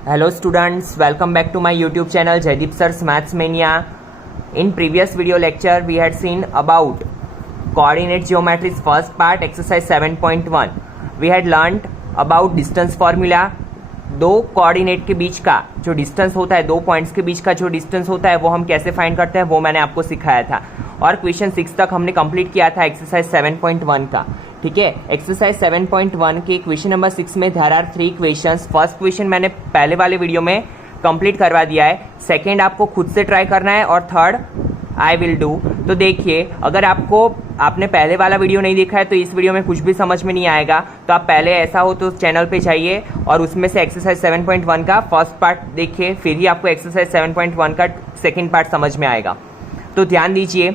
Hello students, welcome back to my YouTube channel Jaideep Sir's Maths Mania. In previous video lecture we had seen about coordinate geometry's first part, exercise 7.1. We had learnt about distance formula. दो coordinate के बीच का जो distance होता है, दो points के बीच का जो डिस्टेंस होता है वो हम कैसे फाइंड करते हैं वो मैंने आपको सिखाया था। और क्वेश्चन 6 तक हमने कंप्लीट किया था एक्सरसाइज 7.1 का। ठीक है, एक्सरसाइज 7.1 के क्वेश्चन नंबर 6 में there are 3 questions. First question मैंने पहले वाले वीडियो में कंप्लीट करवा दिया है, सेकेंड आपको खुद से ट्राई करना है और थर्ड आई विल डू। तो देखिए, अगर आपने पहले वाला वीडियो नहीं देखा है तो इस वीडियो में कुछ भी समझ में नहीं आएगा, तो आप पहले ऐसा हो तो चैनल पे जाइए और उसमें से एक्सरसाइज 7.1 का फर्स्ट पार्ट देखिए, फिर ही आपको एक्सरसाइज 7.1 का सेकेंड पार्ट समझ में आएगा। तो ध्यान दीजिए,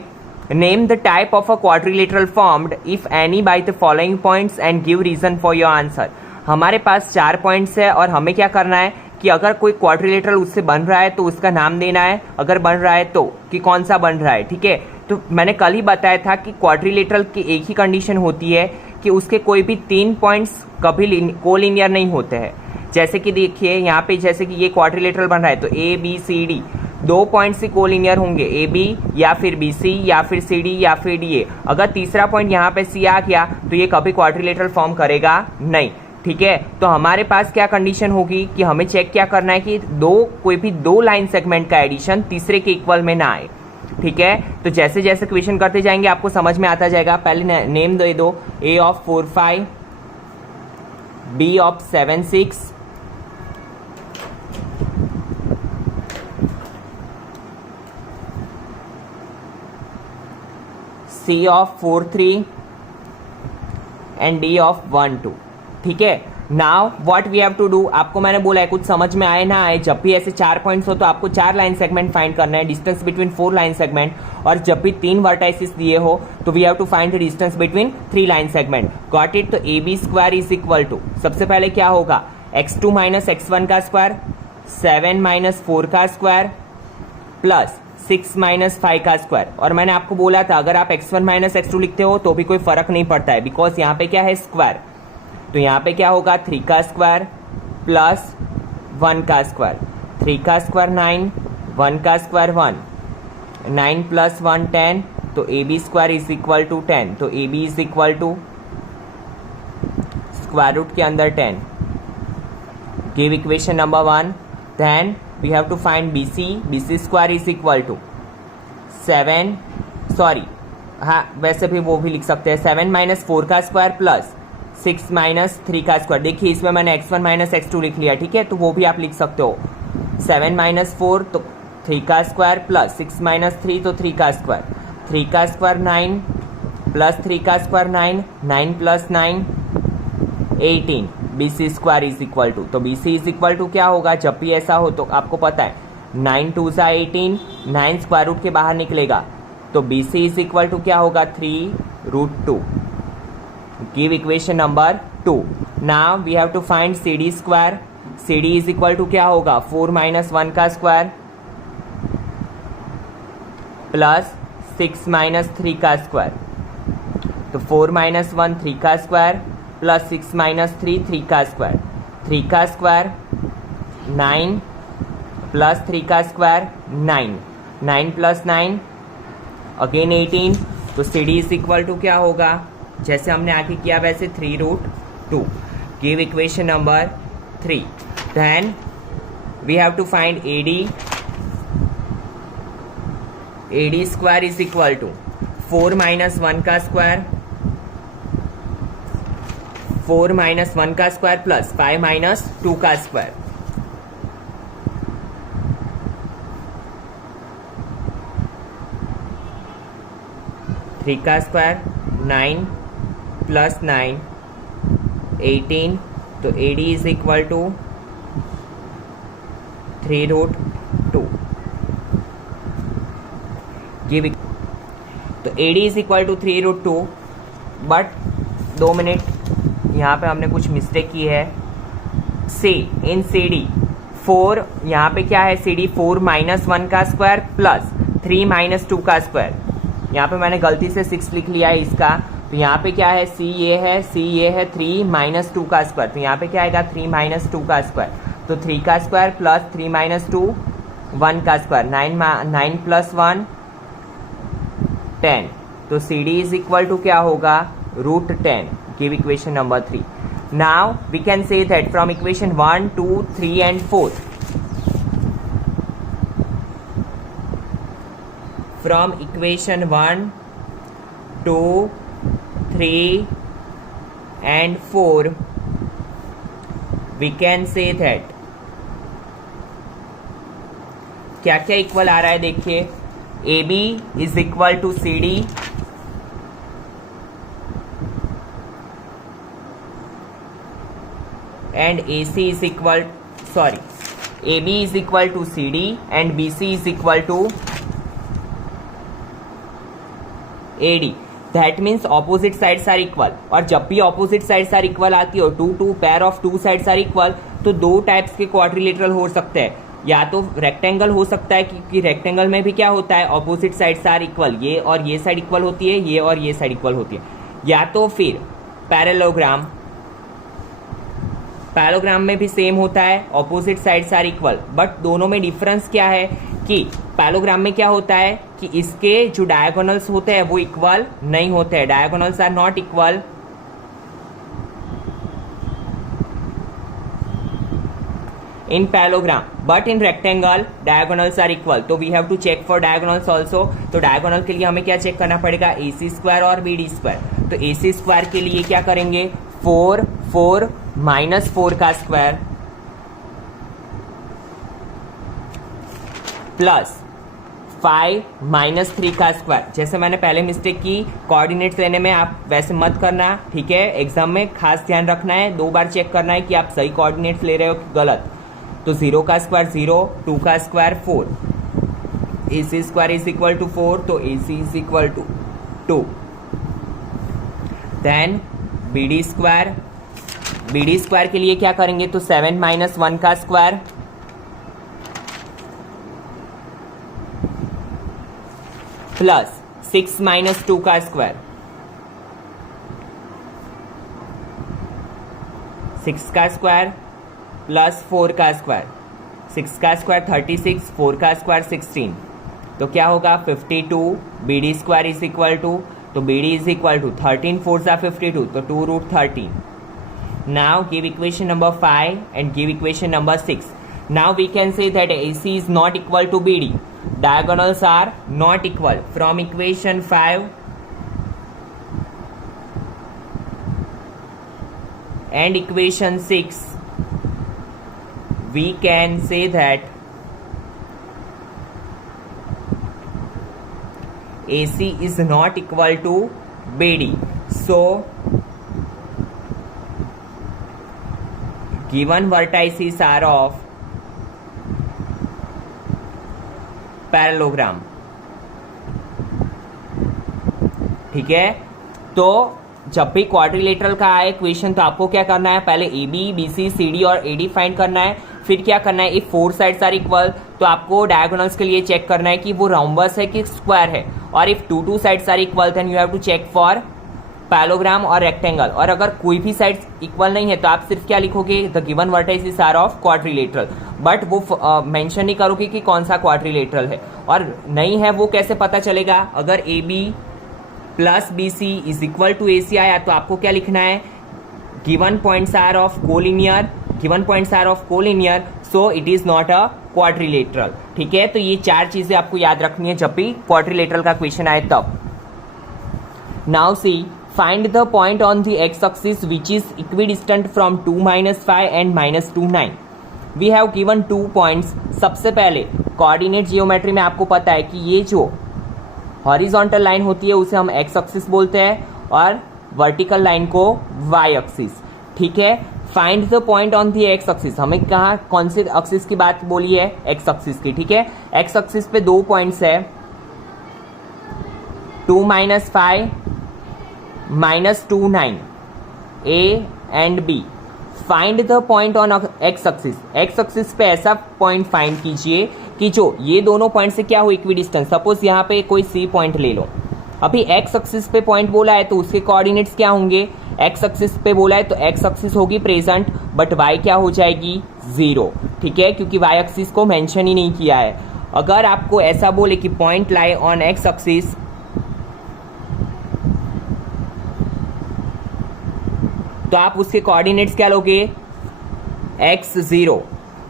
name the type of a quadrilateral formed if any by the following points and give reason for your answer. हमारे पास 4 पॉइंट्स है और हमें क्या करना है कि अगर कोई क्वाड्रिलेटरल उससे बन रहा है तो उसका नाम देना है, अगर बन रहा है तो कि कौन सा बन रहा है। ठीक है, तो मैंने कल ही बताया था कि क्वाड्रिलेटरल की एक ही कंडीशन होती है कि उसके कोई भी 3 पॉइंट्स कभी कोलिनियर नहीं होते हैं। जैसे कि देखिए यहाँ पे, जैसे कि ये क्वाड्रिलेटरल बन रहा है तो A B C D 2 points ही कोलिनियर होंगे, ए बी या फिर बी सी या फिर सी डी या फिर डी ए। अगर तीसरा पॉइंट यहाँ पे सी आ गया तो ये कभी क्वाड्रिलेटरल फॉर्म करेगा नहीं। ठीक है, तो हमारे पास क्या कंडीशन होगी कि हमें चेक क्या करना है कि कोई भी 2 लाइन सेगमेंट का एडिशन तीसरे के इक्वल में ना आए। ठीक है, तो जैसे जैसे क्वेश्चन करते जाएंगे आपको समझ में आता जाएगा। पहले नेम दे दो, A of 4 5, B of 7 6, C of 4 3 and D of 1 2। ठीक है, now what we have to do, आपको मैंने बोला है कुछ समझ में आए ना आए, जब भी ऐसे 4 पॉइंट्स हो तो आपको 4 लाइन सेगमेंट फाइंड करना है, डिस्टेंस बिटवीन 4 लाइन सेगमेंट। और जब भी 3 वर्टाइसिस दिए हो तो we have to find the distance between 3 line segment. Got it? तो A B square is equal to, सबसे पहले क्या होगा, x2 माइनस x1 का स्क्वायर, 7 माइनस 4 का स्क्वायर प्लस 6 माइनस 5 का स्क्वायर। और मैंने आपको बोला था अगर आप x1 माइनस x2 लिखते हो तो भी कोई फर्क नहीं पड़ता है, बिकॉज यहाँ पे क्या है, स्क्वायर। तो यहाँ पे क्या होगा, 3 का स्क्वायर प्लस 1 का स्क्वायर, 3 का स्क्वायर 9, 1 का स्क्वायर 1, 9 प्लस 1 10, तो A B square is equal to 10। तो A B is equal to square root के अंदर 10। Give equation number 1। Then we have to find B C square is equal to 7, sorry हाँ वैसे भी वो भी लिख सकते हैं, 7 माइनस 4 का स्क्वायर प्लस 6 माइनस 3 का स्क्वायर। देखिए इसमें मैंने x1 माइनस x2 लिख लिया। ठीक है, तो वो भी आप लिख सकते हो, 7 माइनस 4 तो 3 का स्क्वायर प्लस 6 माइनस 3 तो 3 का स्क्वायर, 3 का स्क्वायर 9 प्लस 3 का square 9, 9 plus 9 18, B C square is equal to. तो B C is equal to क्या होगा, जब भी ऐसा हो तो आपको पता है 9 2 सा 18, 9 स्क्वायर रूट के बाहर निकलेगा तो B C is equal to क्या होगा, 3√2। Give equation number 2। Now we have to find C D square. C D is equal to क्या होगा, 4 माइनस 1 का स्क्वायर प्लस 6 माइनस 3 का स्क्वायर। तो 4 माइनस 1 3 का स्क्वायर प्लस 6 माइनस 3 3 का स्क्वायर, 3 का स्क्वायर 9 प्लस 3 का स्क्वायर 9, 9 प्लस 9 अगेन 18। तो C D is equal to क्या होगा, जैसे हमने आगे किया वैसे 3√2। Give equation number 3। Then we have to find A D. A D square is equal to 4 minus 1 का स्क्वायर, 4 माइनस 1 का स्क्वायर प्लस 5 माइनस 2 का स्क्वायर। थ्री का स्क्वायर 9 प्लस 9 18, तो A D is equal to 3√2। Give, तो A D is equal to 3√2, but 2 minute यहाँ पे हमने कुछ मिस्टेक की है। सी इन सी डी 4, यहाँ पे क्या है, सी डी 4 माइनस 1 का स्क्वायर प्लस 3 माइनस 2 का स्क्वायर। यहाँ पे मैंने गलती से 6 लिख लिया है इसका, तो यहाँ पे क्या है, सी ये है 3 माइनस 2 का स्क्वायर, तो यहाँ पे क्या आएगा 3 माइनस 2 का स्क्वायर। तो 3 का स्क्वायर प्लस 3 माइनस 2 1 का स्क्वायर 9 प्लस 1 10। तो C D is equal to क्या होगा √10। Give equation number 3। Now we can say that from equation 1, 2, 3 and 4, from equation 1, 2, 3 and 4 we can say that क्या क्या इक्वल आ रहा है देखिए, A B is equal to C D and A C is equal A B is equal to C D and B C is equal to AD। That means opposite sides are equal. और जब भी opposite sides are equal आती है और two pair of two sides are equal, तो दो types के quadrilateral हो सकते हैं। या तो रेक्टेंगल हो सकता है, क्योंकि रेक्टेंगल में भी क्या होता है ऑपोजिट साइड्स आर इक्वल, ये और ये साइड इक्वल होती है, ये और ये साइड इक्वल होती है। या तो फिर पैरेललोग्राम में भी सेम होता है, opposite sides are equal, but दोनों में डिफरेंस क्या है कि पैरेललोग्राम में क्या होता है कि इसके जो डायगोनल्स होते हैं वो इक्वल नहीं होते हैं, diagonals are not equal. In parallelogram, but in rectangle diagonals are equal. तो we have to check for diagonals also. तो डायगोनल के लिए हमें क्या चेक करना पड़ेगा, ए सी स्क्वायर और बी डी स्क्वायर। तो ए सी स्क्वायर के लिए क्या करेंगे, 4 माइनस 4 का स्क्वायर प्लस 5 माइनस 3 का स्क्वायर। जैसे मैंने पहले मिस्टेक की, कोऑर्डिनेट्स लेने में आप वैसे मत करना, ठीक है। एग्जाम में खास ध्यान रखना है, 2 बार चेक करना है कि आप सही कोऑर्डिनेट्स ले रहे हो कि गलत। तो 0 का स्क्वायर 0, 2 का square 4, A C square is equal to 4, तो A C is equal to 2। Then B D square के लिए क्या करेंगे, तो 7 माइनस 1 का स्क्वायर प्लस 6 माइनस 2 का स्क्वायर, 6 का स्क्वायर प्लस 4 का स्क्वायर, 6 का स्क्वायर 36, 4 का स्क्वायर 16। तो क्या होगा 52। B D square is equal to, तो B D is equal to 13 4 सा 52, तो 2√13। Now give equation number 5 and give equation number 6. Now we can say that AC is not equal to BD. Diagonals are not equal. From equation 5 and equation 6, we can say that AC is not equal to BD. So given vertices are of parallelogram, ठीक है। तो जब भी quadrilateral का आए equation, तो आपको क्या करना है, पहले A B, B C, C D और ए डी फाइंड करना है। फिर क्या करना है, इफ 4 साइड्स आर इक्वल, तो आपको डायगोनल्स के लिए चेक करना है कि वो राउंबस है कि स्क्वायर है। और if 2 sides are equal, then you have to check for parallelogram और रेक्टेंगल। और अगर कोई भी साइड्स इक्वल नहीं है, तो आप सिर्फ क्या लिखोगे, the given vertices are of quadrilateral, but वो मेंशन नहीं करोगे कि कौन सा क्वाड्रिलेटरल है। और नहीं है वो कैसे पता चलेगा, अगर A B plus B C is equal to A C आया, तो आपको क्या लिखना है, given points are of collinear, so it is not a quadrilateral, ठीक है। तो ये 4 चीजें आपको याद रखनी है जब भी क्वाड्रिलेटरल का क्वेश्चन आए तब। Now see, find the point on the x-axis which is equidistant from 2 minus 5 and minus 2 9. We have given 2 points. सबसे पहले कोऑर्डिनेट जियोमेट्री में आपको पता है कि ये जो हॉरिजॉन्टल लाइन होती है उसे हम एक्स एक्सिस बोलते हैं और वर्टिकल लाइन को वाई एक्सिस, ठीक है। Find the point on the x axis, हमें कहा कौन से एक्सिस की बात बोली है, एक्स एक्सिस की, ठीक है। एक्स एक्सिस पे 2 पॉइंट्स है, 2 minus 5 minus 2 9, A and B. Find the point on x axis, x axis पे ऐसा पॉइंट फाइंड कीजिए कि जो ये दोनों पॉइंट से क्या हो, इक्विडिस्टेंस। सपोज यहाँ पे कोई सी पॉइंट ले लो अभी एक्स एक्सिस पे पॉइंट बोला है तो उसके कोऑर्डिनेट्स क्या होंगे, एक्स एक्सिस पे बोला है तो एक्स एक्सिस होगी प्रेजेंट, बट वाई क्या हो जाएगी 0, ठीक है, क्योंकि वाई एक्सिस को मेंशन ही नहीं किया है। अगर आपको ऐसा बोले कि point lie on x axis, तो आप उसके कोऑर्डिनेट्स क्या लोगे, x0।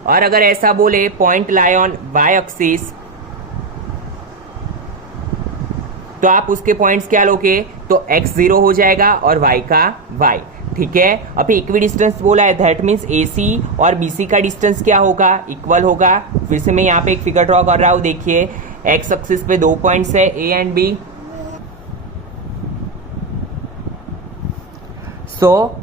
और अगर ऐसा बोले point lie on y axis, तो आप उसके पॉइंट्स क्या लोगे, तो x0 हो जाएगा और y का y, ठीक है। अभी इक्वी डिस्टेंस बोला है, दैट मीन्स AC और BC का डिस्टेंस क्या होगा, इक्वल होगा। फिर से मैं यहाँ पे एक फिगर ड्रॉ कर रहा हूँ, देखिए x एक्सिस पे 2 पॉइंट्स है A एंड B। सो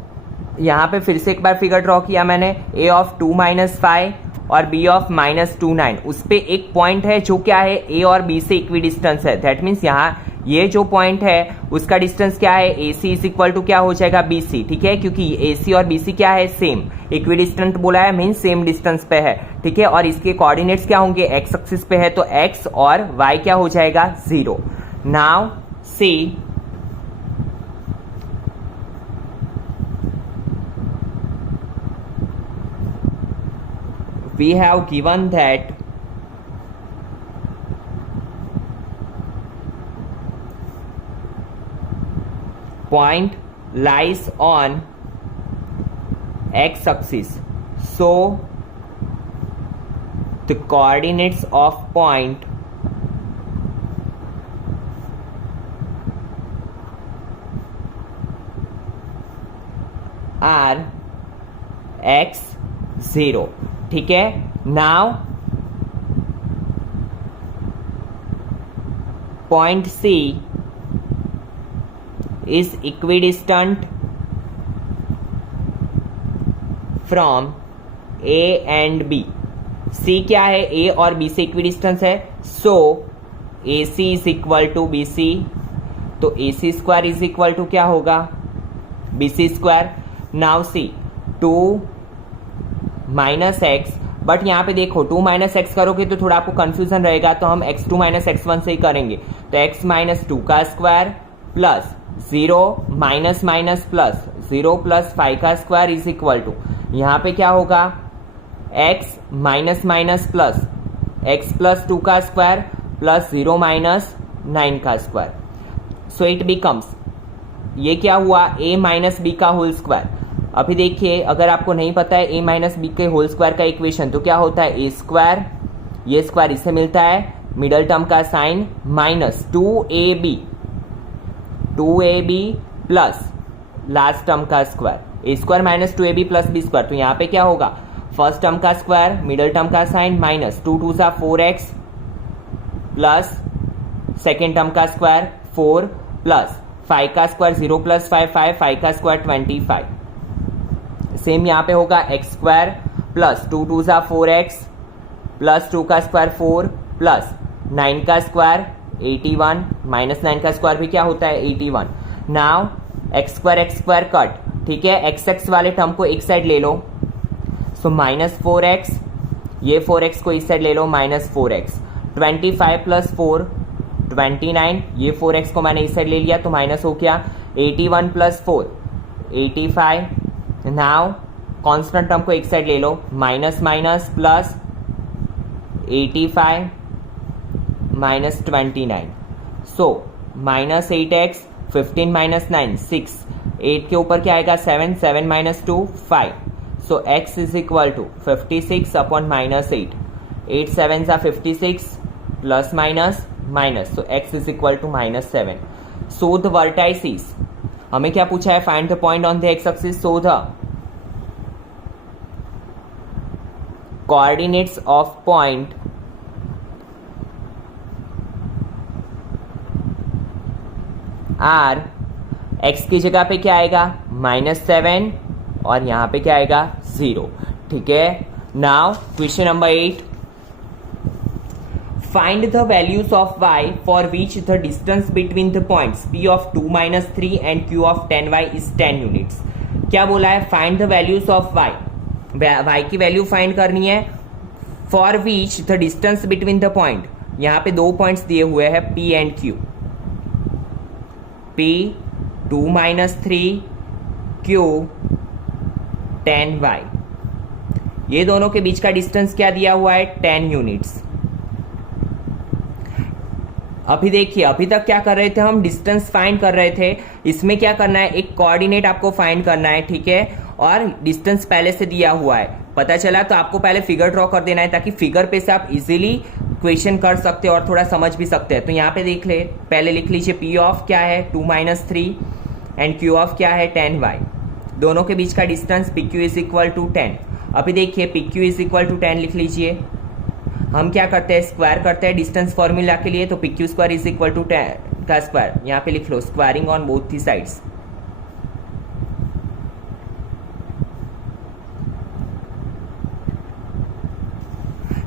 यहाँ पे फिर से एक बार फिगर ड्रॉ किया मैंने, A ऑफ 2 - 5 और B ऑफ -2 9, उस पे एक पॉइंट है जो क्या है A और B से इक्वी डिस्टेंस है, दैट मीन्स यहाँ ये जो पॉइंट है उसका डिस्टेंस क्या है, AC इज इक्वल टू क्या हो जाएगा BC, ठीक है, क्योंकि AC और BC क्या है सेम, इक्वी डिस्टेंट बोला है मीन्स सेम डिस्टेंस पे है, ठीक है। और इसके कोऑर्डिनेट्स क्या होंगे, x एक्सिस पे है तो x और y क्या हो जाएगा 0। Now see we have given that point lies on x axis, so the coordinates of point are x0, ठीक है। Now point C is equidistant from A and B। C क्या है, A और B से equidistance है, so AC is equal to BC, तो AC स्क्वायर is equal to क्या होगा BC स्क्वायर। नाउ C 2 - x, बट यहाँ पे देखो 2 - x करोगे तो थोड़ा आपको कंफ्यूजन रहेगा, तो हम x2 - x1 से ही करेंगे, तो x - 2 का square plus 0 minus minus plus 0 plus 5 का स्क्वायर इज इक्वल टू, यहाँ पे क्या होगा x minus minus plus x plus 2 का स्क्वायर प्लस 0 माइनस 9 का स्क्वायर, सो इट बिकम्स, ये क्या हुआ a माइनस b का होल स्क्वायर। अभी देखिए अगर आपको नहीं पता है a माइनस बी के होल स्क्वायर का इक्वेशन, तो क्या होता है a स्क्वायर, ये स्क्वायर इससे मिलता है, मिडल टर्म का sign minus 2ab plus last term का square, a square minus 2ab plus b square, तो यहाँ पे क्या होगा फर्स्ट टर्म का स्क्वायर, मिडल टर्म का sign minus 2 2 4x plus second term का स्क्वायर 4 प्लस 5 का स्क्वायर 0 प्लस 5 का स्क्वायर 25। सेम यहाँ पे होगा x square plus 2 2 4x plus 2 का स्क्वायर 4 प्लस 9 का स्क्वायर 81 माइनस 9 का स्क्वायर भी क्या होता है 81। नाउ x स्क्वायर कट, ठीक है, x वाले टर्म को एक साइड ले लो, सो -4x, ये 4x को इस साइड ले लो -4x, 25 प्लस 4 29, ये 4x को मैंने इस साइड ले लिया तो माइनस हो गया, 81 प्लस 4 85। नाउ कांस्टेंट टर्म को एक साइड ले लो, minus minus plus 85 minus 29, so -8x 15 minus 9 6, 8 के ऊपर क्या आएगा 7 7 minus 2 5, so x is equal to 56 upon -8, 8 7 सा 56 plus minus minus, so x is equal to -7। So the vertices, हमें क्या पूछा है, find the point on the x axis, so the coordinates of point are, x की जगह पे क्या आएगा -7 और यहां पे क्या आएगा 0, ठीक है। Now question number 8, find the values of y for which the distance between the points p of 2 - 3 and q of 10y is 10 units। क्या बोला है, find the values of y, y की वैल्यू फाइंड करनी है, for which the distance between the point, यहाँ पे 2 points दिए हुए हैं p and q, P 2 minus 3 Q 10y। ये दोनों के बीच का डिस्टेंस क्या दिया हुआ है? 10 यूनिट्स। अभी देखिए, अभी तक क्या कर रहे थे हम? डिस्टेंस फाइंड कर रहे थे। इसमें क्या करना है? एक कोऑर्डिनेट आपको फाइंड करना है, ठीक है, और डिस्टेंस पहले से दिया हुआ है, पता चला तो आपको पहले फिगर ड्रॉ कर देना है, ताकि फिगर पे से आप इजीली क्वेश्चन कर सकते हो और थोड़ा समझ भी सकते हैं। तो यहाँ पे देख ले, पहले लिख लीजिए P ऑफ क्या है? 2 minus 3 एंड Q ऑफ क्या है? 10y। दोनों के बीच का distance PQ is equal to 10। अभी देखिए PQ इज इक्वल टू 10 लिख लीजिए। हम क्या करते हैं? स्क्वायर करते हैं डिस्टेंस फॉर्मूला के लिए, तो PQ square is equal to 10 का स्क्वायर। यहाँ पे लिख लो, squaring on both the sides.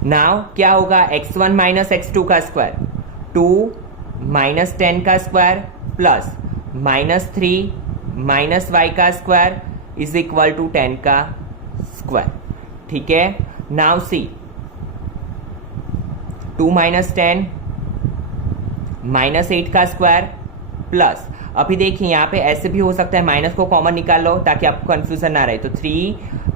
Now क्या होगा? x1 माइनस x2 का स्क्वायर, 2 माइनस 10 का square plus minus 3 minus y का स्क्वायर इज इक्वल टू 10 का स्क्वायर, ठीक है। नाउ सी, 2 माइनस 10 माइनस 8 का स्क्वायर प्लस, अभी देखिए यहाँ पे ऐसे भी हो सकता है, माइनस को कॉमन निकाल लो ताकि आपको कंफ्यूजन ना रहे। तो 3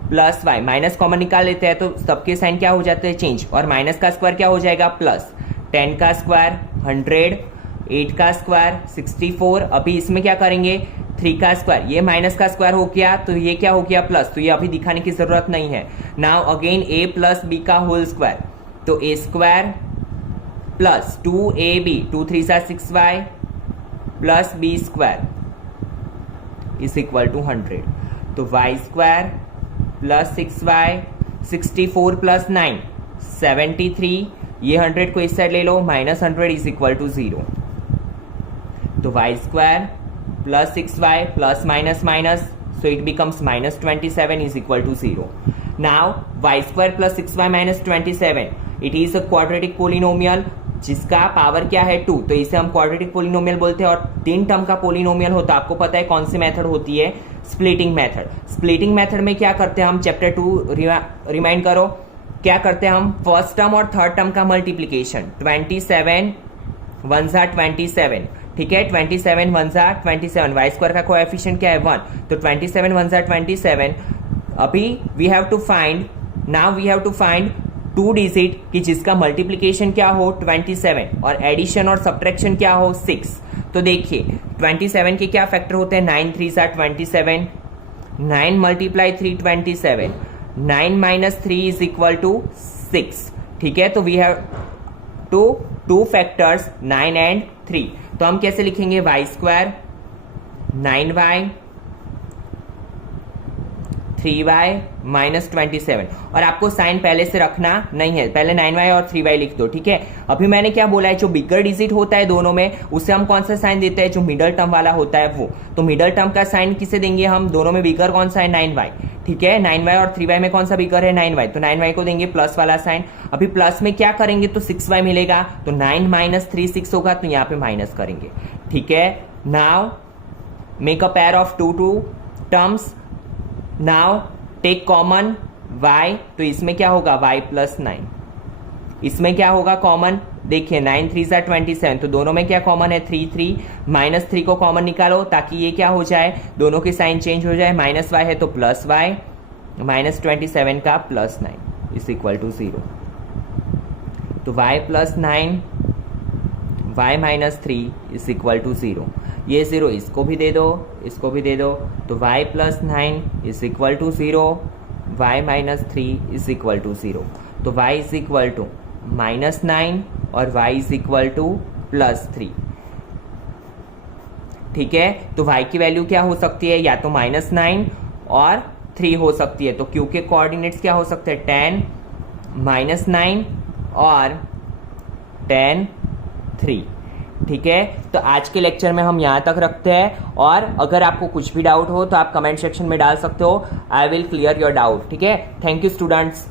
प्लस वाई, माइनस कॉमन निकाल लेते हैं तो सबके साइन क्या हो जाते हैं? चेंज। और माइनस का स्क्वायर क्या हो जाएगा? प्लस। 10 का स्क्वायर 100, 8 का स्क्वायर 64। अभी इसमें क्या करेंगे? 3 का स्क्वायर, ये माइनस का स्क्वायर हो गया तो ये क्या हो गया? प्लस। तो ये अभी दिखाने की जरूरत नहीं है। Now again a plus b का होल स्क्वायर, तो a square plus 2ab, 2 3 6y plus b square is equal to 100। तो y square plus 6y, 64 plus 9 73, ये 100 को इस साइड ले लो, माइनस 100 इज इक्वल टू 0। तो y square plus 6y plus minus minus, so it becomes minus 27 is equal to 0। Now y square plus 6y minus 27, it is a quadratic polynomial जिसका power क्या है? 2। तो इसे हम quadratic polynomial बोलते हैं। और 3 टर्म का पोलिनोमियल होता है, आपको पता है कौन सी मेथड होती है? Splitting method. स्प्लिटिंग मेथड में क्या करते हैं हम? चैप्टर 2 रिमाइंड करो, क्या करते हैं हम? फर्स्ट टर्म और थर्ड टर्म का मल्टीप्लीकेशन, 27 1 जा 27, ठीक है, 27 1 जा 27, वाई स्क्वायर का कोएफिशिएंट क्या है? 1, तो 27 1 जा 27। अभी we have to find, now we have to find 2 digit कि जिसका मल्टीप्लीकेशन क्या हो? 27 और एडिशन और सब्ट्रैक्शन क्या हो? 6। तो देखिए 27 के क्या फैक्टर होते हैं? 9 3 जा 27, 9 multiply 3 27, 9 minus 3 is equal to 6, ठीक है। तो we have two factors 9 and 3। तो हम कैसे लिखेंगे? Y square 9y 3y minus 27, और आपको साइन पहले से रखना नहीं है, पहले 9y और 3y लिख दो, ठीक है। अभी मैंने क्या बोला है? जो बिगर डिजिट होता है दोनों में, उससे हम कौन सा साइन देते हैं? जो मिडल टर्म वाला होता है वो। तो मिडल टर्म का साइन किसे देंगे हम? दोनों में बिगर कौन सा है? 9y, ठीक है। 9y और 3y में कौन सा बिगर है? 9y, तो 9y को देंगे प्लस वाला साइन। अभी प्लस में क्या करेंगे? तो 6y मिलेगा, तो 9 माइनस 3 6 होगा, तो यहाँ पे माइनस करेंगे, ठीक है। Now make a pair of 2 terms. Now take common y, तो इसमें क्या होगा? y प्लस 9, इसमें क्या होगा कॉमन? देखिए 9 3 जा 27, तो दोनों में क्या कॉमन है? 3 3, माइनस 3 को कॉमन निकालो ताकि ये क्या हो जाए? दोनों के साइन चेंज हो जाए। माइनस y है तो प्लस y, माइनस 27 का प्लस 9 इज इक्वल टू 0। तो y plus 9 y minus 3 is equal to 0। ये 0 इसको भी दे दो, इसको भी दे दो, तो y plus 9 is equal to 0, y minus 3 is equal to 0। तो y is equal to minus 9 और y is equal to plus 3, ठीक है। तो y की वैल्यू क्या हो सकती है? या तो माइनस 9 और 3 हो सकती है। तो q के कोऑर्डिनेट्स क्या हो सकते हैं? 10 माइनस 9 और 10 3, ठीक है। तो आज के लेक्चर में हम यहाँ तक रखते हैं, और अगर आपको कुछ भी डाउट हो तो आप कमेंट सेक्शन में डाल सकते हो। I will clear your doubt, ठीक है। Thank you students.